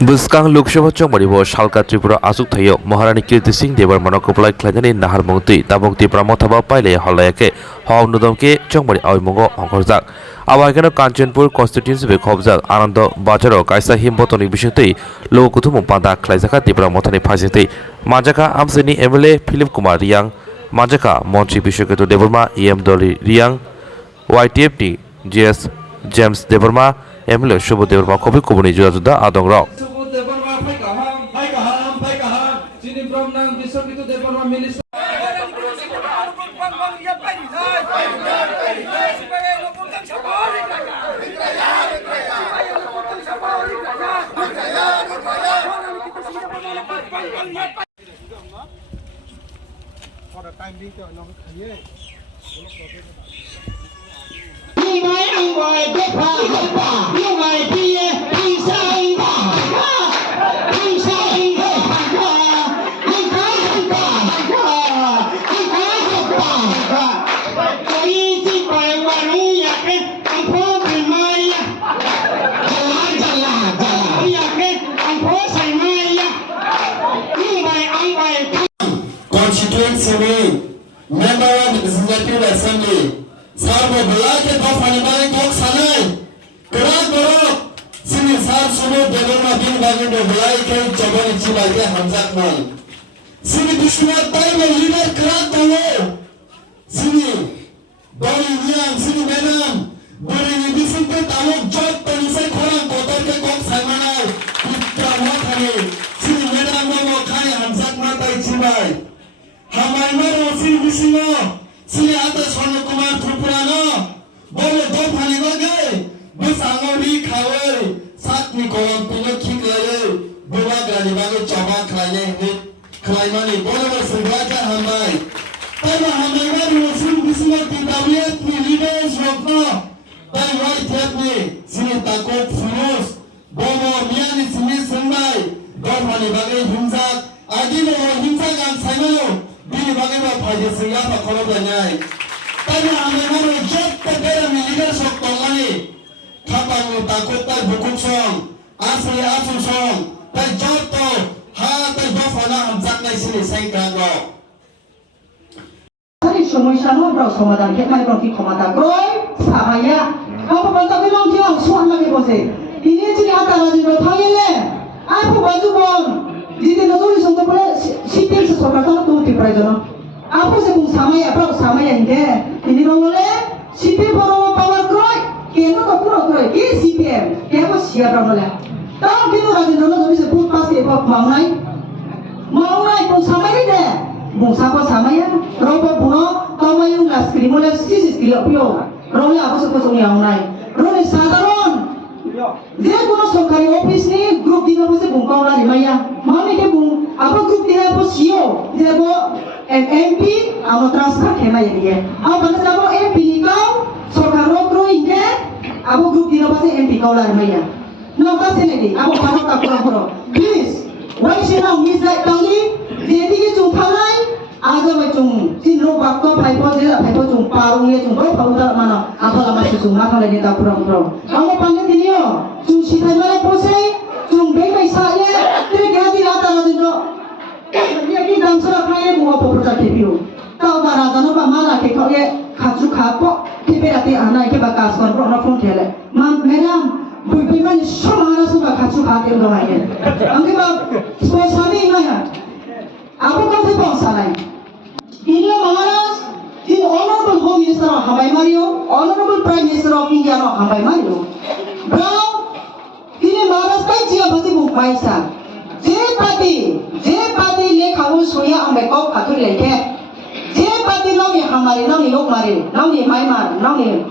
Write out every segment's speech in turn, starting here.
Buskang Loksawa Chongmari bo Salka Tripura Asuk Thayo Maharani Kirti Singh Debar Manokoplai Khlajani Nahar Mungti Tabok Ti Pramothaba Paile Halayake Hom Nudomke Chongmari Awmongo Ongkorjak Abageno Kanchanpur constituency be khobjak Anando Bajaro Kaisa Himbotoni Bishutei Lokuthum Panda Khlaijaka Tipra Mothani Phasitei Majaka Amseni MLA Philip Kumar Riang Majaka Montri Bishoketu Deborma EM Doli Riang YTF ni GS James Deborma MLA Shubho Deborma Kobi Kubuni Juda Adongrok Constituency member of the Legislative Assembly Sarbo Bulake Pafanimari Kok Sanai Kerak Borok Sini Sar Sunu Deborma Bin Bagin do Bulai Ke Jabani Chilake Hamzat Mal Sini Bishwat Taimo Leader Kerak Tango Sini Bari Niam Sini Menam Bari Nibisinte Tamok Jot Tanisai Koran Kotor Ke Kok Sanmanai Kutra Mokhani Sini Menam Momo Khai Hamzat Matai Chilai Hamai Maro Sini Bishino Sini Atas Wano Kumar Tripurano Bolo Dom Hanibagai Busangori Kawai Sat Nikolon Pino Kiklare Buwa Granibago Chaba Klaine Klaimani Bolo Basibaka Hamai Tama Hamai Maro Sini Bishino Tidawiyat Ni Leaders Rokno Tai Wai Tepni Sini Takot Furus Bomo Miani Sini Sundai Dom Hanibagai Himzak Agilo Himzak Am Saimano Bini bagaimana pajak singapa kalau banyak. Tapi ame job terkait miliar sok tongani. Kapan takut tak buku song, asli song. Tak job to, tak job fana hamzat nai sini saya kagak. Hari semua sana berau samadan, kita mai berau kikomata. Groi, sahaya. Apa bantah bilang dia suan lagi bose. Ini jadi antara jadi thayele. Apa baju bon? Jadi nuzul itu boleh siapa sesuatu tu tiada jono. Apa sih pun sama ya, berapa sama ya ini roleh siapa baru power groi, kena tak pura groi, ini siapa, kena siapa roleh. Tahu kita lagi jono jadi sebut pasti apa mau naik pun sama ini deh, pun sama ya, roba puno, tahu yang nggak sekali mulai sisi pio, roleh apa sih pun yang naik, roleh sasaran. Dia guna sokari office ni grup di mana pun bungkau lah dimaya. Mana dia bung apa grup dia apa CEO dia apa MP apa transfer kena ya dia. Apa benda apa MP ni kau sokari rokro ini apa grup di mana pun MP kau lah dimaya. Nampak sini ni apa panas tak kurang. Please, why sih nak misal kali dia ni cuma panai. Aga macam sinro bakto paipo dia paipo cung parung dia cung pau dah mana apa lama susu makan lagi tak kurang. Kamu panggil dia yo, cung si mana posai, cung beg saya, dia ganti rata lagi tu. Dia ni dansur kaya buat apa projek dia. Tahu barang tu apa mana ke kau ye kaju kapo, kita berarti anak kita bakas kon pro phone khele. Madam, bukan semua orang suka kaju kapo tu lagi. Angkat bang, suami mana? Apa kau tu bangsa lain? Ini Maharaj, ini Honorable Home Minister of Hamai Mario, Honorable Prime Minister of India of Hamai Mario. Bro, ini Maharaj kai dia pasti bukai sa. Je pati le kau suya ambil kau katur leke. Je pati nau ni Hamari, nau ni Lok Mari, nau ni Maimar, nau ni.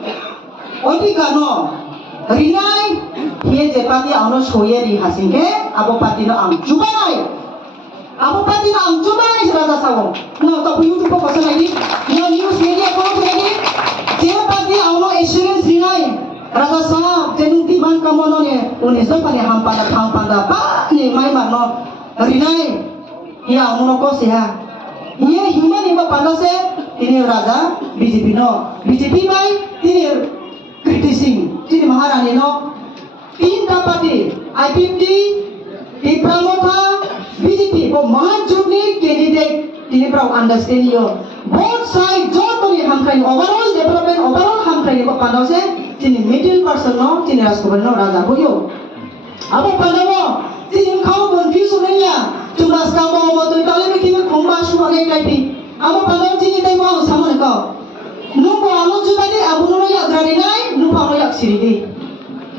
Oti kano, rinai, dia je pati anu suya di hasingke, abu pati no am cubanai. Apa pati nak cuma ini serasa sawo. Nah, tapi YouTube apa pasal ini? Yang news media apa lagi? Dia pati awak assurance ringai. Rasa sah, jenung timan kamu nonye. Unisnya pada hampada. Pak ni mai mana ringai? Ya, monoko siha. Ia human iba pada se. Ini raja BJP no. BJP mai ini kritising. Jadi Maharani no. तीनटा party IPFT, di Pramotha, BJP, bo mahajudni candidate tini prau understand yo. Both side jotoni hamkai overall development overall hamkai bo pandau se tini middle person no tini raskubal no raja boyo. Abo pandau tini kau confuse nenya. Tumas kamu mo tu tali me kimi khumba shuwa ke kaipi. Abo pandau tini tai mo samone ko. Numbo alo jubade abuno ya gradinai numbo alo ya siridi.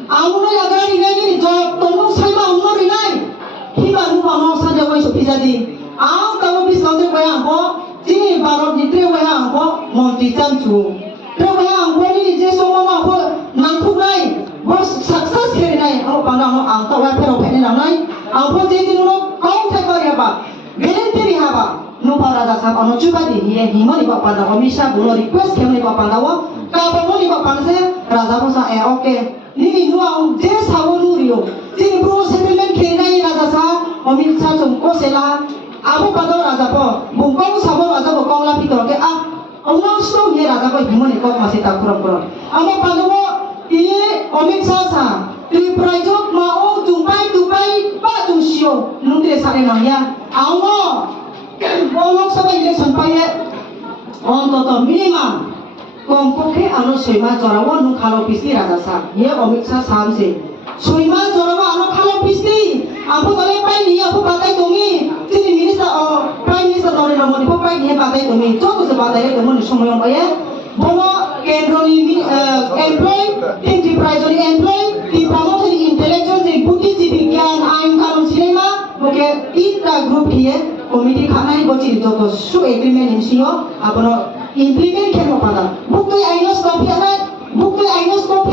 Abuno ya gradinai ni job tonung saima umno rinai. Hiba numbo alo saja wai so pijadi. Ang tawo bis kaunte waya ko tini barot ni tre waya ko monti chanchu. Tre waya ko ni je so mama ko nangthuk nai. Bos success keri nai abo pandau no ang tawa pero phene nai. Ang po je tinu no kaung thai kari ba. Guarantee haba. Nupa raja sab anu cuba di dia hima ni bapak anda omisa buno request kami ni bapak anda wo kalau ni bapak anda se raja pun sa oke ni nuang je sawo nurio jadi bro settlement kena ni raja sa omisa jumko sela abu pada raja po bungkong sawo raja po kong lapi to ke orang stone ni raja po hima ni kau masih tak kurang abu pada wo ini omisa sa di project mau jumpai pak jumsio nunggu sare nangya awo Olok sama election paye ontoto minimum kompokhe anu soima jorawa nu khalo pisti raja sa ye Amit Shah samse soima jorawa anu khalo pisti apu tole pai ni apu batai tumi tini minister prime minister Narendra Modi po pai ni batai tumi joto se batai tumi somoyong paye bono kendroni employee tim private employee di promote intelligence di buddhist vigyan ain kanun cinema boke ita group hiye committee khanai bochi joto su agreement insio apono implement kemo pada bukti ainos copy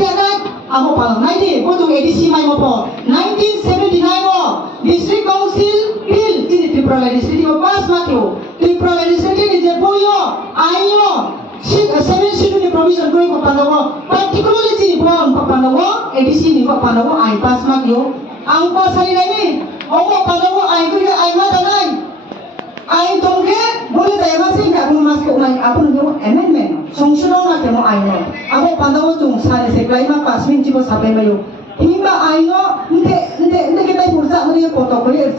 ada amo pada naide botu ADC mai mopo 1979 wo district council bill tini Tripura district wo pass makyo Tripura district ni je boyo ayo 7 schedule ni provision koi ko pada wo particularly tini bon pada wo ADC ni ko pada wo ai pass makyo ang pass hari ni omo pada wo ai ko ai ma danai I don't get boleh saya masih nggak mau masuk naik apa nih amendment songsulang nak mau aino aku pandawa tung sare seklai ma pasmin cibo sampai mayu ini ma aino nde kita pulsa meri protokol ya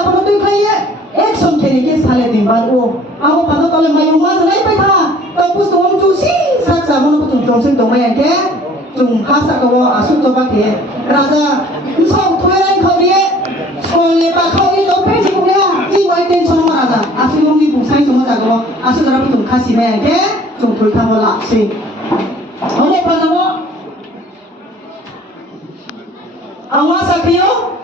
apa tuh kayak action kini sale timbar aku pandawa kalau mayu mas lain peta tapus tuh cuci saksa mau tung jongsen tung mayan ke tung hasa kau asuk coba ke raja usah tuh lain kau dia sekolah pak kau itu pensi tension maraga asu yung ni busay sumo jago asu dara putung kasi mege tung tulta mo lapsi omo panawo awa sakyo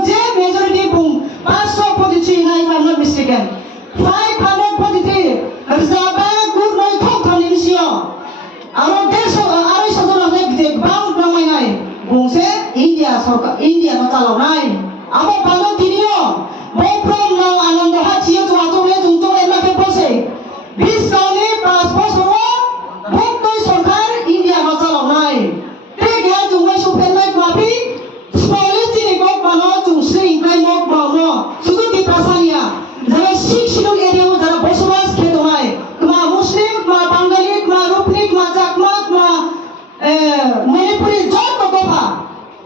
je majority bung 543 na if I'm not mistaken 543 rzaba good noi thok thanin sio aro deso aro sadona nek je bound na mai nai bung se India sarkar India no chalo nai amo palo tinio Boprom now ananda hachi to atole to ema ke pose. Bis kaune passport ho boktoi sarkar India ma chalo nai. Te gya tu mai su pen nai mapi. Policy ni kok mano tu sing kai mok mano. Sudu di prasania. Jara shikshino area ho jara bosobas kheto mai. Kma muslim, kma bangali, kma rupnik, kma jakma, kma manipuri jot ko kopa.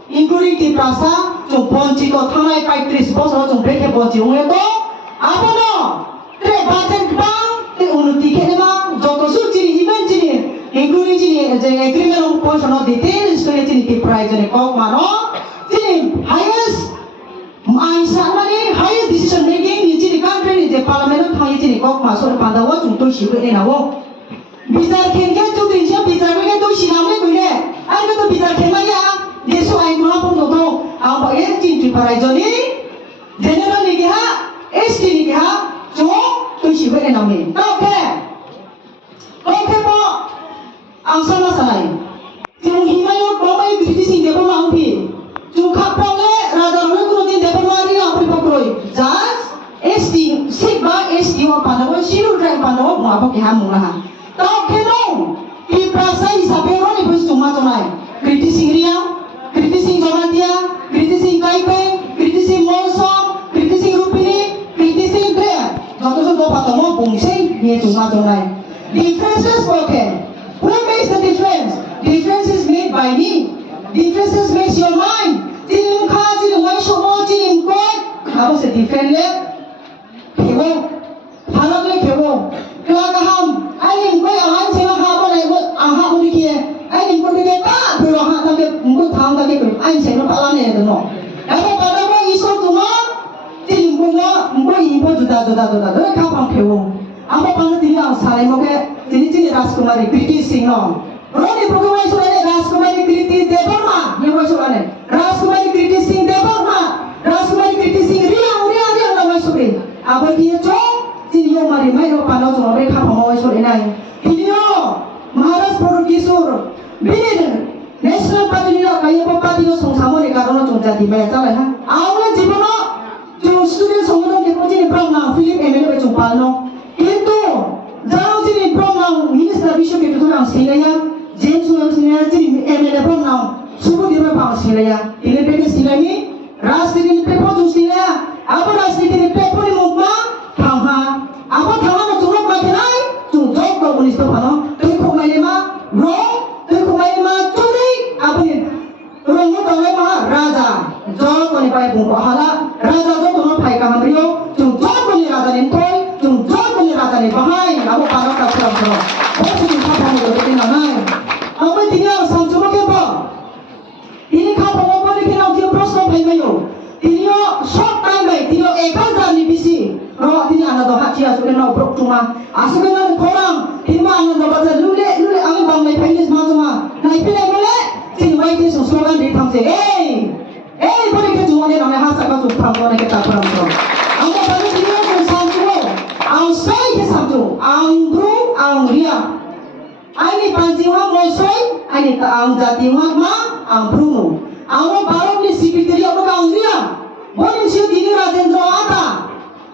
Including di prasa 좀 번지도 타나이 파이트리스 벗어 좀 그렇게 번지 오해도 아버노 그래 바텐 빵 오늘 티켓에만 저도 술지니 이벤트니 인클루딩지니 이제 에그리먼트 포션어 디테일스 스토리지니 티 프라이즈니 꼭만어 지니 하이에스트 아인산만이 하이에스트 디시전 메이킹 니지니 컨트리 이제 파르멘트 하이지니 꼭마 소리 받아와 중도 시그에 나고 비자 캔게 쪽들이지 비자게 또 시나메 그래 아이고도 비자 캔마야 Deso ay mga pungtoto ang pag-iyan cinti para joni general ni kaya ST ni kaya so to siwe na namin okay po ang sama-samay yung himayo po may kritising depo maangpi yung kapole radar mo kuno din depo mari ang pripokroy just ST sigba ST wa panawo sino dra panawo mo apo kaya mo lahat okay no iprasa isapero ni pwes tumatonay kritising riya kritising Jonatia, kritising Taipei, kritising Mosong, kritising Rupini, kritising Drea. Joto do patomo bungsing ye tunga tunai. Differences okay. What makes the difference? Difference is made by me. differences makes your mind. Jilim kha jilim wai shomo jilim koi. Abo se different le. Kewo. Phalak le kewo. Kla kaham. Alim koi ahan chela ha bo lai bo aha bo dikie. Alim koi dikie ta philo ha ta ke mko thang ta ke ain chela pala ne de no. Abo pada bo iso tu no. Jilim ko no mko ibo juda. Doi kha pam kewo. Abo pada dia sarai mo ke jini Rajkumari Kriti Singh no. Roni Prabhupada Surane Rajkumari Kriti Devarma Yewa Surane Rajkumari Kriti Singh Devarma Rajkumari Kriti Singh Riang Nama Suri Abo dia chong Jini yo mari mai ro pano chong re kha pamo Suri nai Hilio Maharaj Puru Kisur Bin National Party ni kaya pa party no song samo ni karono chong jadi mai chala ha Aula jibono chong student song no ke pojini prang Philip MLA chong palno Kintu Jauh jadi program minister Bishop itu orang Silaya, James orang Silaya jadi MLA program suku dia orang Silaya. Ini pergi Silaya, ras ini pergi pun Silaya. Apa ras ini pergi pun mukma, thangha. Apa thangha nak turun macam ni? Jauh komunis tu mana? Tuh kau main lima, wrong. Tuh kau main lima curi. Apa ni? Wrong tu orang mah raja. Jauh kau ni pakai bungku hala. Raja tu orang pakai kaham rio. Jauh kau ni raja ni toy. Jauh kau ni raja ni bahai. Aku parah tak kurang. Kau sudah kau pakai itu tinggal naik. Apa tinggal sampai ke apa? Ini kau pakai ni kena dia proses pakai mayu. Dia short time baik. Dia ekal dah ni bisi. Rawat ini anak doa cia sudah nak brok cuma. Asukan nak korang. Ini mah anak doa baca lule angin bang mai pakai semua cuma. Naik pilih boleh. Sini baik dia slogan di thamse. Boleh ke cuma ni namanya hasa kau tu thamse nak kita kurang kurang. Angkat baru dia tu sampai. Ang sai ke sampai. Ang bro ang ria. Ini panjiwa mosoi. Ini tak ang jatiwa ma ang bruno. Ang baru ni sipiteri apa ang ria. Boleh siapa ini Rajendra apa?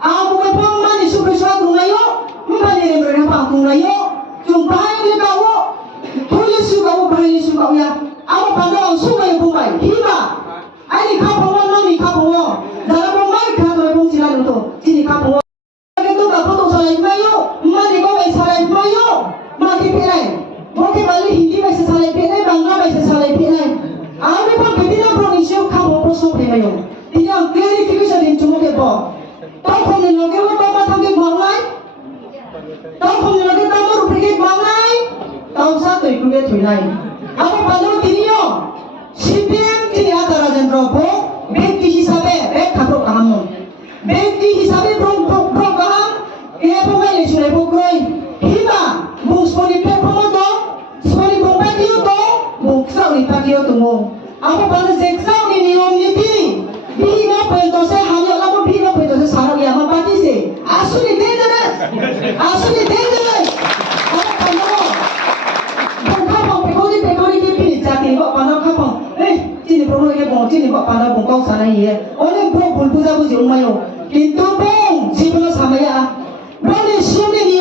Ang bukan pangman ni superstar tungayo. Mbak ni mereka pang tungayo. Jumpai ni kau. Tulis kau bahaya kau ya. Ang pandang suka yang pumai. Hiba. Ini kau pangman mami kau pangman. Dalam pumai kau boleh sila itu. Sini kau pangman. Kita tak perlu salai mayo. Mari kau salai mayo. Mati pilai. Mungkin balik Hindi masih salai pilai. Bangla masih salai pilai. Ang pun betina provinsi kau mau prosop mayo. Tidak clarification din cuma ke bo. Tahu kau ni lagi apa tahu macam ke mangai? Tahu kau ni lagi tahu rupi ke mangai? Tahu satu itu ke tunai. Apa pandang tinio? CPM ini ada Rajendra bo. Beki hisabe bek kapro kahamu. Beki hisabe bro kaham. Ia pun ni sudah bukroi. Hiba bung sekali pek pemodo. Sekali bung pakiu to. Bung kau ni pakiu tunggu. Apa pandang seksau ni niom niti? Bina pento se hanya lama bina pento se sarang yang mati se. Asli dangerous. Apa pandang? Kapang pekori ke pilih jati kok pandang kapang. Sini prono ke bong sini kok pandang bong kau sana iya. Oleh bong bulbuza buzi umayo. Kintu bong sibuk sama ya. Boleh siapa ni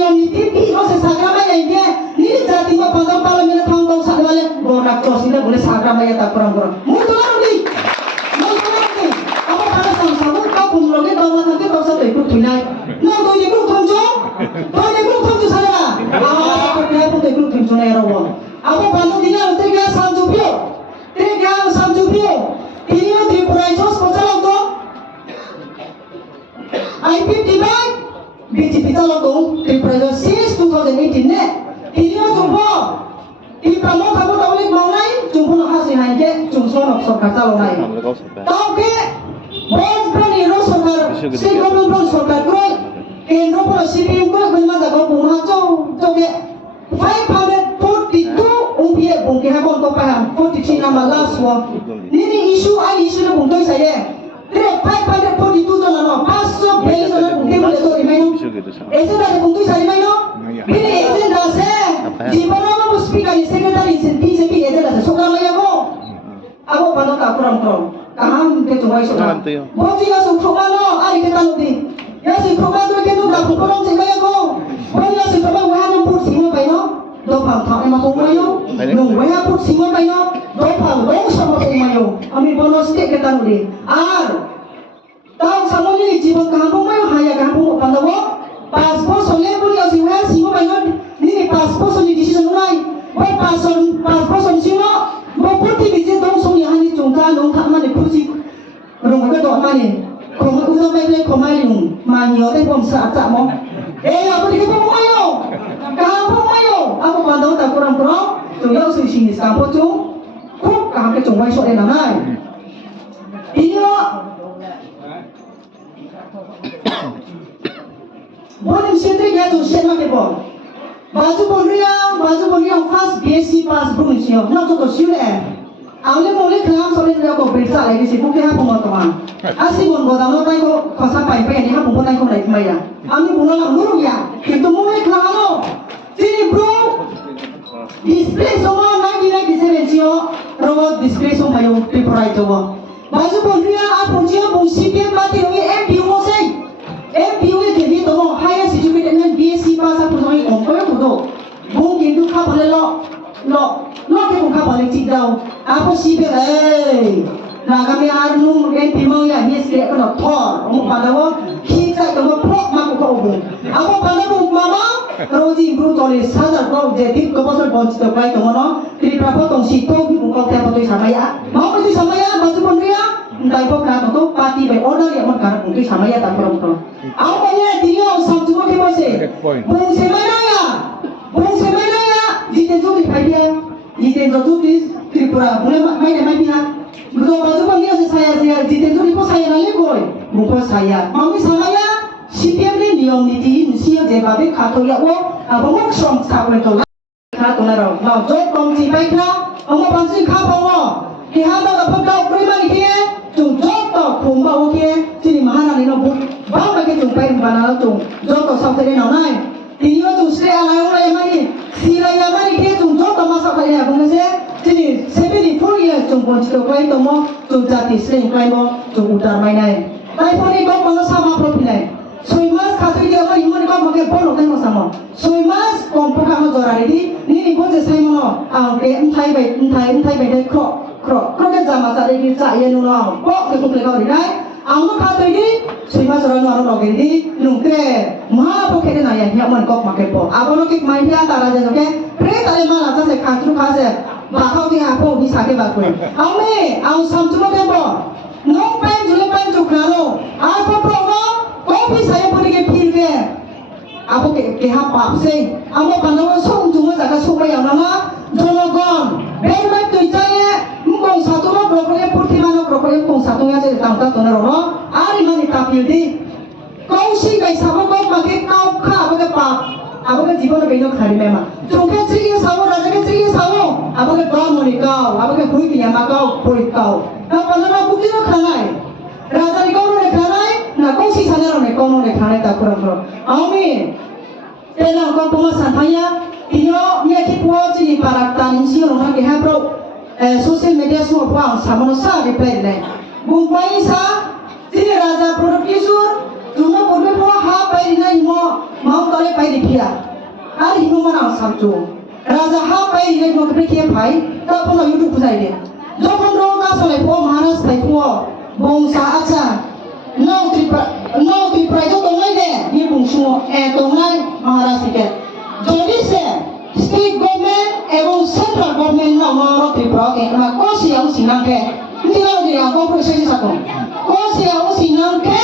niom ni tipi no se sagrama yang dia. Ni jati kok pandang paling mana kau sana boleh. Borak tos ini boleh sagrama ya tak kurang. Mutu lalu ni. Lagi tahu macam tu kau satu ikut tunai. Nak tu ikut tunjuk sana. Dia pun ikut tunai rawon. Apa bantu dia tiga samjupio. Ini di Puraisos macam tu. IP tiba, BJP calon di Puraisos since 2018 ni. Ini jumpa. Di Pramod kamu tahu ni mau naik, jumpa nak hasil hanya jumpa nak sokar calon naik. Tahu ke? Bos berani rosokar, sekolah rosokar kau, Indro pun CPM kau bagaimana kau bunga cok ke 542 umpia bungkih apa kau paham 43 nama last one. Ini isu ni bungkih saya. Dia 542 tu nama pasok beli tu nama bungkih boleh tu imai no. Itu dah bungkih saya imai no. Ini itu dah saya. Di mana kamu speaker ni sekretari sendiri itu dah sesuatu lagi aku. Aku pandang tak kurang. Kaham ke cuma isu lah. Bos dia suka mana? Ari kita nanti. Ya suka mana tu kita nak kurang sekali aku. Bos dia suka mana? Wah nampu semua bayar. Dopam tak emang pumayo. Nung wah pun semua bayar. Dopam dong sama pumayo. Kami bonus kita nanti. Tahu sama ni jiwa kaham pumayo haya kaham pumayo pandawo. Paspor soleh pun dia semua bayar. Ni paspor soleh decision mulai. Wah paspor soleh semua. Bukti biji dong song yang ini jungka dong tak mana kursi rumah ke dok mana koma udah beli koma yung manyo teh bom saat mau apa di kampung mayo aku pandang tak kurang tuh yang sini kampung cung kok kampung cung wai sore namai iyo boleh sendiri ya tuh siapa kebo baju bonriang fast BSc pass belum sih nak tuh sih Aule mulai kelam soalnya dia kok berita lagi sih bukan apa mau teman. Asli pun bodoh lo kayak kok kosa pai ini apa pun naik naik maya. Ami pun orang nurung ya. Itu mulai kelam lo. Jadi bro, display semua naik di sebencio. Robot display semua yang diperai coba. Baju pun dia apa sih pun CPM mati lagi MPU mau sih. MPU jadi tu mau higher educated dengan BSc pass apa semua yang kau yang tu. Mungkin tu kau boleh lo ke buka balik cidau apa sih be nah kami anu pimau ya yes kayak kena thor pada wo kita kalau prok mak ko obo apa pada wo mama roji bro tole sadar ko jadi ko pasal bonch to kai to mono tri prapo tong si to bi ko ta to sama ya mau itu sama ya baju pun dia ndai ko ka to pati be order ya makar itu sama ya tak perlu apa ya dia sabtu ke bose bung semana ya jite jo di dia Jitenzo tu di Tripura, boleh main pihak. Betul baju pun dia saya Jitenzo ni pun saya nanya boy, bukan saya. Mami saya CPM ni niong ni ti mesti ada babe kato ya wo, apa mau som sahaja tu. Kato naro, now job kong si baik na, amo pansi kapa wo. Kita dah dapat kau prima ni kia, tu job tu kumba wo kia, jadi mana ni no bu, bang lagi tu baik mana tu, job tu sampai ni nai. Dia tu saya alai yang mana sila yang mana dia tu job tu masa kaya bukan sih jadi 74 years tu pun cerita kaya tu mo tu jati sering kaya mo tu udar main nai tapi pun ni kau mana sama profil nai soimas kata dia orang iman kau makai polo kan sama soimas kau bukan mau juara ni pun saya mana ke entai baik kro kan zaman saat ini saya nuno kok kita kau ni nai Angkat kata ini, semua orang lagi ini nungke, mana pun kita nanya dia mana kok makai po. Apa nak kita main dia antara aja, oke? Pergi tadi mana saja kantor kasih, bakal dia apa bisa kita bakul. Ame, ang samcuma tempo, nong pen juklaro, apa promo, kopi saya pergi ke pilih. Apa ke apa sih? Apa pandangan cuma jaga semua yang nama, jonogon, bermain tu jaya. Kong satu lo program pertimbangan program kong satunya jadi tangga tu naro, hari mana tapil di, kau sih guys sama kau pakai kau kah pakai pak, apa ke jiwa lebih nak hari memang, cuma ciri sama raja ke ciri sama, apa ke kau mau nikau, apa ke kuih dia makau kuih kau, nah pada bukti nak kanai, raja ni kau nak kanai, nah kau sih sana orang kau nak kanai tak kurang, amin, telah kau pemasan hanya, dia ni puas jadi paraktan sih orang ke hebro. Sosial media semua puang sama nusa reply ni. Bumpai sa, jadi raja produser, cuma boleh puang ha pai ni mau tole pai dikia. Hari ini mana sabtu. Raja ha pai ni mau kepergian pai, tak pun YouTube pusai dia. Jom dong ka soleh puang Maharashtra pai puang, bangsa aja. Now tripra itu tongai deh, ni bungsu tongai Maharashtra ke. Jadi se. State government এবং central government na maro tripura ke na ko siang sinang ke ndira dia ko proses satu ko siang sinang ke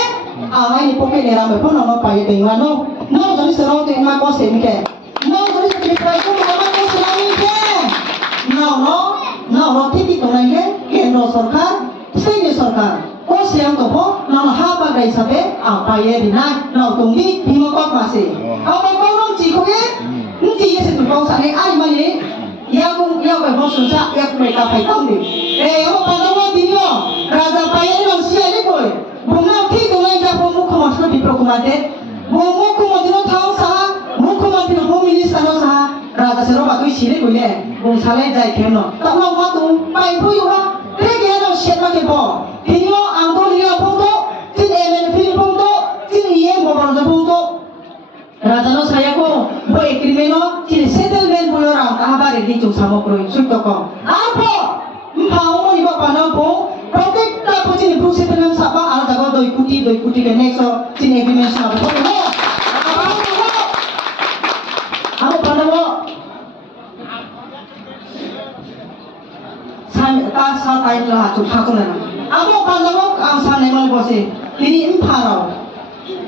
ai ni poke lera me pono no pai de ngano no jadi sero ke na ko se mi ke no jadi tripura ko mama ko sinang ke no titi to nai ke kendro sarkar state sarkar ko siang to ho na ha ba gai sabe pai e dinai no tunggi bima ko mase apa ko rom ji ko ke Nanti ya setuju sana ai mana yang berapa susah yang mereka tahu ni. Apa pada waktu ini raja payah yang siapa ni boy. Bunga kita orang yang berumur kemasuk di prokumate. Berumur kemasuk tahu sah, berumur home minister sah. Raja seru batu sini boleh. Bung saleh jai keno. Tak mau waktu pai boy orang. Pergi ada siapa ke boy. Ini angkor dia foto, tin film foto, tin ia bawa foto. Raja no saya ko boy krimeno kini settlement boy orang kabar ini cuma sama pro sudah ko apa mau iba panapo protek tak pun ini proses settlement siapa ada jago doi kuti ke next so sini evidence apa ko apa panapo lain lah tu hakun na. Abo pandawok ang sanay mal bose. Ini imparo.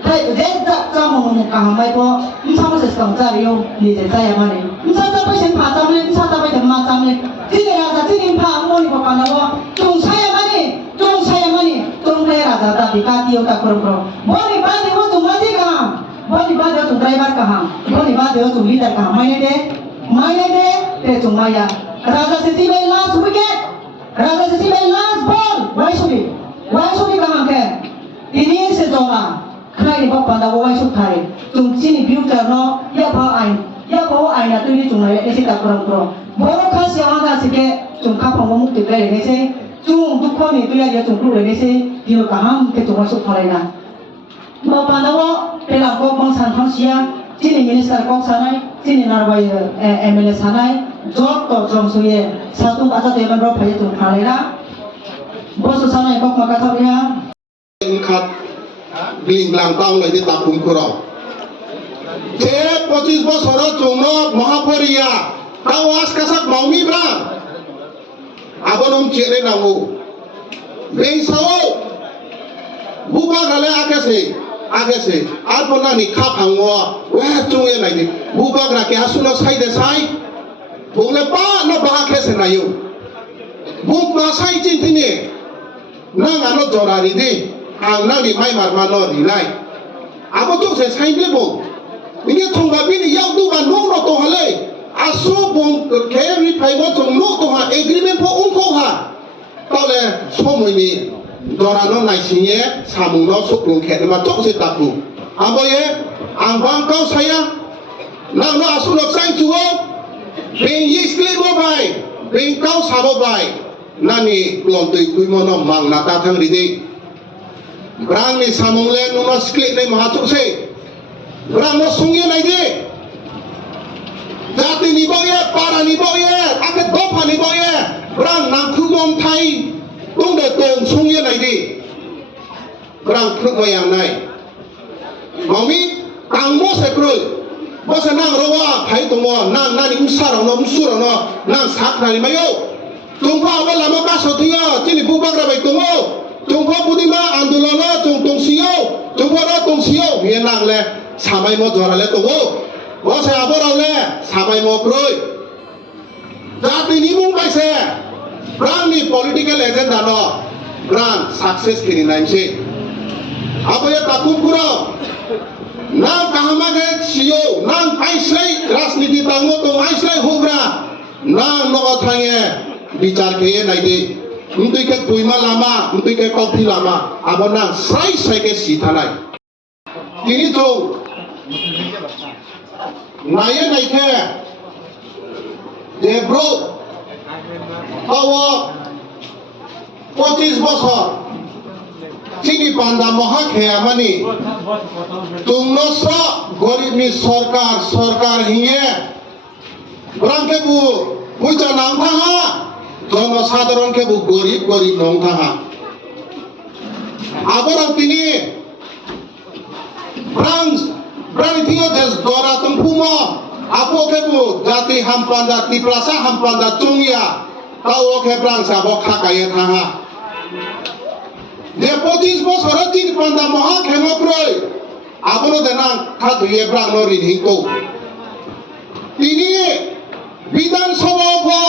Thai je ja mo mo ka hamai po. Insama se skam cha riyo ni je cha ya mane. Insama cha pai sen pha cha mle, insama cha pai de ma cha mle. Tini raja tini impha mo ni po pandawok. Tung sa ya mane, tung sa ya mane. Tung le raja ta dikati yo ta kro kro. Mo ni ba de mo tung ma ji ka. Mo ni ba de tung driver ka ha. Mo ni ba de tung leader ka. Mai de te tung maya. Raja Sisi by last wicket. Raja Sisi by last ball. Why should be कहाँ के? ini se jora. Khai ni bapa dah why should khai. Tung sini future no. Ya bawa ain na tu ni tung lagi isi tak kurang. Baru khas yang ada sikit tung kapal mamuk tu lagi ni se. Tung dukho ni tu ya dia tung keluar ni se. Dia kaham ke tung why should khai na. Bapa dah wo pelang kau bangsan hansia. Sini minister kau sanai. Sini narwai MLA sanai. Job to jom suye. Satu asa tu yang berapa itu khai na. Bos sana kau makan tahu ya. ขัดลิงหลังต้องเลยที่ตาปุ่มกุรอเจ็บ25 বছরจงนอกมหาภริยาตาวัสกษัตริย์มองมีบราอาบนมเจริญนาวเบงสาวบุบากอะไรอาเกษอาปนานิข้าพังวัวแวะจงยังไงดิบุบากอะไรแกสุนัขใช้เดชไซบุงเลป้านบ้าแค่เสนาอยู่บุบมาใช้จริงที่นี่นั่งอันนั้นจอราดีดีang nang di mai mar manor di lai abo tu se sai ble bong ini thong ga bin yaw tu ban no no to hale asu bong ke ri phai bo thong no to ha agreement pho ung kho ha to le so moi ni dora no nai sin ye samung no sok lung khe ma tok se ta pu abo ye ang bang kau saya nang no asu no sai tu ho bin yi skle bo bai bin kau sa bo bai nani lom tui kui mo no mang na ta thang ri di Berang ni samung le nuno sklik ni mahatuk se. Berang no sungye nai de. Jati ni bau ye, para ni bau ye, aket dopa ni bau ye. Berang nang kumong thai, tung de tong sungye nai de. Berang kruk wayang nai. Mami tang mo se krul. Bo se nang rawa thai tung mo nang nani usarang no usura no nang sak nani mayo. Tung pa wa lama ka so tiya, chini bubak ra bai tung mo. Tung pa budima andulana tung siyo tung pa ra tung siyo mian nang le samai mo jora le tung wo wo se abor le samai mo kroi jati ni mung bai se brang ni political agenda no brang success kini naim se abo ya takum kuro nang kahama ke siyo nang aislai rasniti tango tung aislai hugra nang no thangye bicar ke nai de untuk ke tuima lama, untuk ke kopi lama, abonang sai ke sitanai. Ini tu, naya naik ke, debro, awak, 25 bosor, sini panda mohak ya mani, tungnosra gorib ni sorkar hiye, berangke bu, puja nampak. জনসাধারণ কে গরিব নং থাকা আবার তিনি ব্রাংথিও দেশ দরা তংপুমো আপো কে জাতি হামপান্দা তিপ্রাসা হামপান্দা চুংয়া তাও কে ব্রাং সাবো খাকায়ে থাকা যে 25 বছর তিন পান্দা মহা খেমপ্রয় আবনো দেনা খাতুয়ে ব্রাং নরি হিকো তিনি বিধানসভা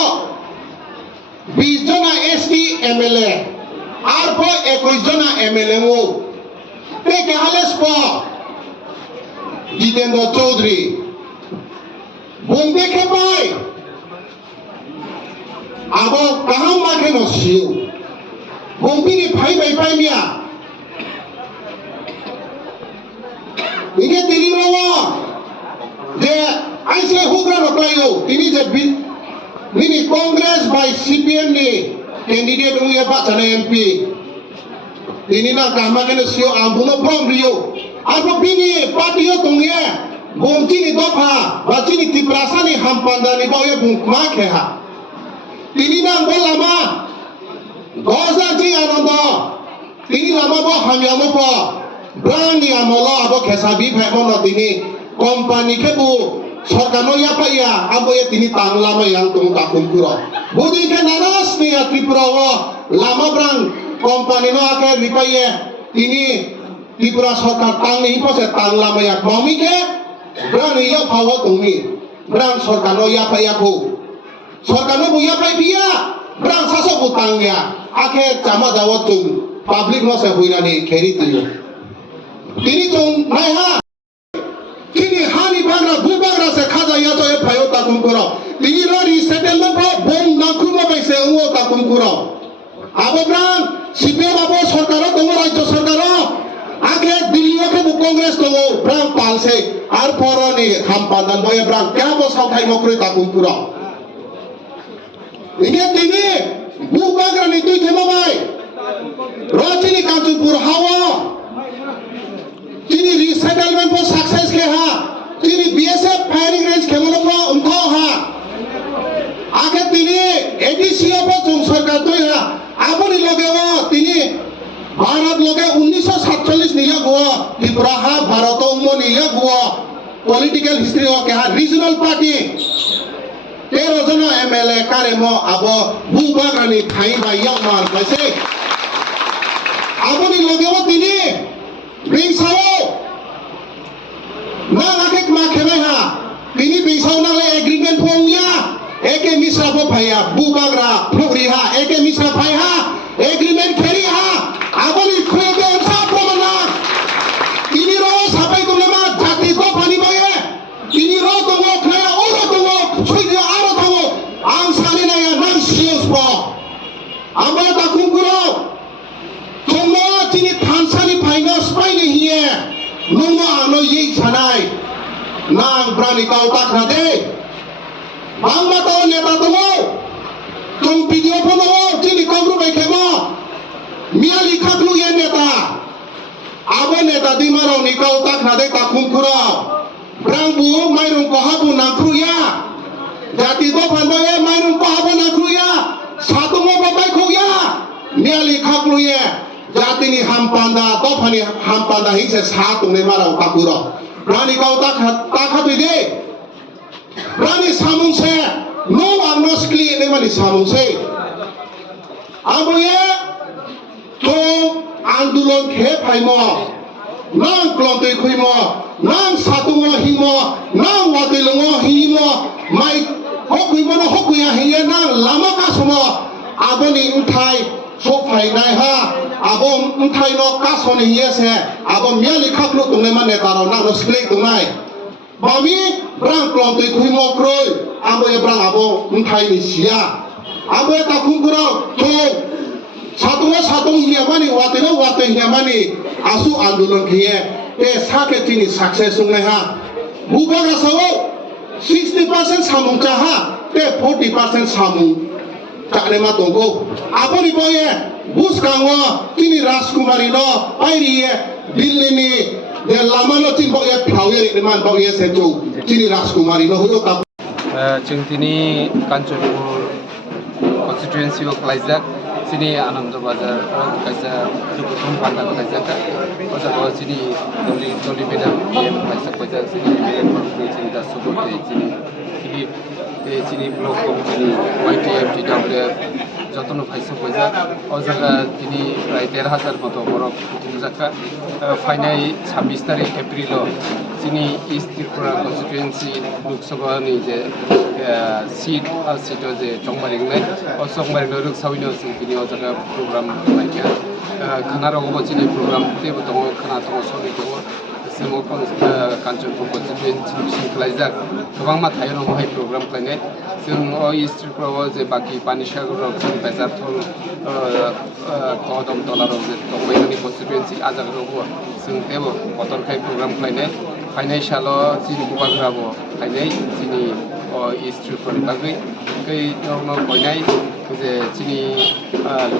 20 জনা ST MLA আর পর 21 জনা MLA ও তে হালেস প জিতেন্দ্র চৌধুরী বোম্বে কে পাই আবো কাহাম মাখে নসিও বোম্বে নি ভাই পাই মিয়া ইকে তিনি রওয়া যে আইসে হুগরা নকলাইও তিনি যে Ini Kongres by CPM ni candidate ungu Pak Sana MP. Ini nak kama kena sio ambuno prom rio. Apa bini parti yo tungye. Bungci ni dopa, baci ni tiprasa ni hampanda ni bau ye bungkma keha. Ini nak lama. Goza ji anondo. Ini lama bo hamyamo po. Brand ni amolo abo kesabi phemo no tini company ke bu Sorkano ya pa ya abo ya tini tang lama yang tung takum kuro. Budi ke naras ni ya Tripura wo lama brang kompani no ake ripaye tini Tripura sorkar tang ni po se tang lama ya mami ke brang ni ya pawo tumi brang sorkano ya pa ya ko. Sorkano bu ya pa dia brang saso butang ya ake cama dawo tung public no se huina ni keri tuyo. Tini tung nai ha Kini hani bagra bu bagra se khaja ya to e phayo ta kum kuro tini lori settlement ko bom na kuma bai se ngo ta kum kuro abo brang sipe babo sarkar to rajya sarkar age dilli ke bu congress to brang pal se ar poroni hampandan boy brang kya bo sathai mokri ta kum kuro ini tini bu bagra ni tui thema bai rachini kanchupur hawa Tini resettlement for success ke ha, tini BSF firing range ke mana po untho ha, आगे tini ADCO पर जों सरकार तो है, आपने लोगे वो tini भारत लोगे 1947 निया गुआ, त्रिपुरा हा भारत उम्मो निया गुआ, political history हो के हा regional party, 13 जना MLA करे मो अब बुबागानी खाई बाइया मार कैसे, आपने लोगे वो tini Bingsao, na nakik makheme ha, tini bingsao na le agreement pongya, eke misra po phaya, bubagra, phugri ha, eke misra phaya ha, agreement kheri ha, aboli khoye ke unsa pramana, tini ro sabai kumlema jati ko pani baye, tini ro tongo khaya oro tongo, chhuiyo aro tongo, ang sani na ya nang sios po, amala takum kuro. Tongo tini thansani phaino spai ni hiye nungo ano yei chanai nang brani kau takna de bangma to neta tongo tong video phono tini kongru bai khemo miali khaklu ye neta abo neta dimaro ni kau takna de ka khumkhura brangbu mairung ko habu nangkhru ya jati do phanbo ye mairung ko habu nangkhru ya satungo babai khu ya miali khaklu ye Jati ni hampanda, topani hampanda hingga satu ni marau takuro. Rani kau tak bide. Rani samung se, no agnos kli ni mani samung se. Abu ye, to andulon ke paimo, nang klonte kuimo, nang satu mo himo, nang watilongo himo, mai hokuimo no hokuya hiye nang lama kasumo. Abu ni utai. So fai nai ha, abo untai no kasoni yes he, abo miali khaklu tungne mane taro na no sklek tunai. Bami brang klon tui kui mo kroi, abo ye brang abo untai ni sia. Abo ye takum kuro to satu hiya mani wate hiya mani asu andulon kiye sake tini success tungne ha. Bubaga sawo 60% samung chaha, 40% samung. Cakne matongko, apa ni boye? Bus kangwa, kini Rajkumari no, airi ye, Delhi ni, de lama no tin boye phawe ni man boye setu, kini Rajkumari no huyo tap. Cengtini Kanchurpur constituency of Kaizak, sini Anand Bazar, kaisa Jukutum Pandan Kaizaka, pasal sini Doli Beda, Kaizak Kaizak sini Beda sini dah sebut sini. Sini blok sini YTF TWF jotono phaisa koisa o jaga tini pray 13000 moto borok tunjaka finai 26 tarikh April sini East Tripura constituency Lok Sabha ni je seat je Chongmaring nai o Chongmaring ruk sawino sini o jaga program laikya khana rogo sini program te botongo khana to soni to Semo Kanchurpur constituency Kaizak, Kabang Mathayo no hai program klane, Sing o East Tripura je baki Panisha rok sini bazar thol kodom dollar je Tongmani constituency ajak rogo sing tebo kotor khai program klane, financial sini bubagrabo klane sini o East Tripura bagui kai no koinai je sini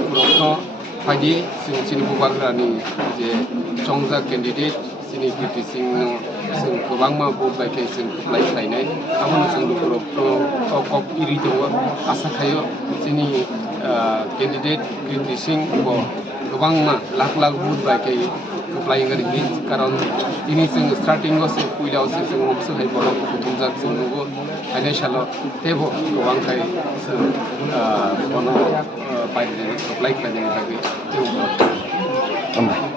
rokno phadi sini bubagrani je chongja candidate sini Kirti Singh no sing kubangma bo baike sing lai khainai amon sing dukro to kop iri to asa khayo sini candidate Kirti Singh bo kubangma lakh lakh vote baike supply ngari means karon ini sing starting se puila se sing moksu hai borok kutumjak sing nugo financial tebo gobang kai se bono pai supply kai ni bagi tebo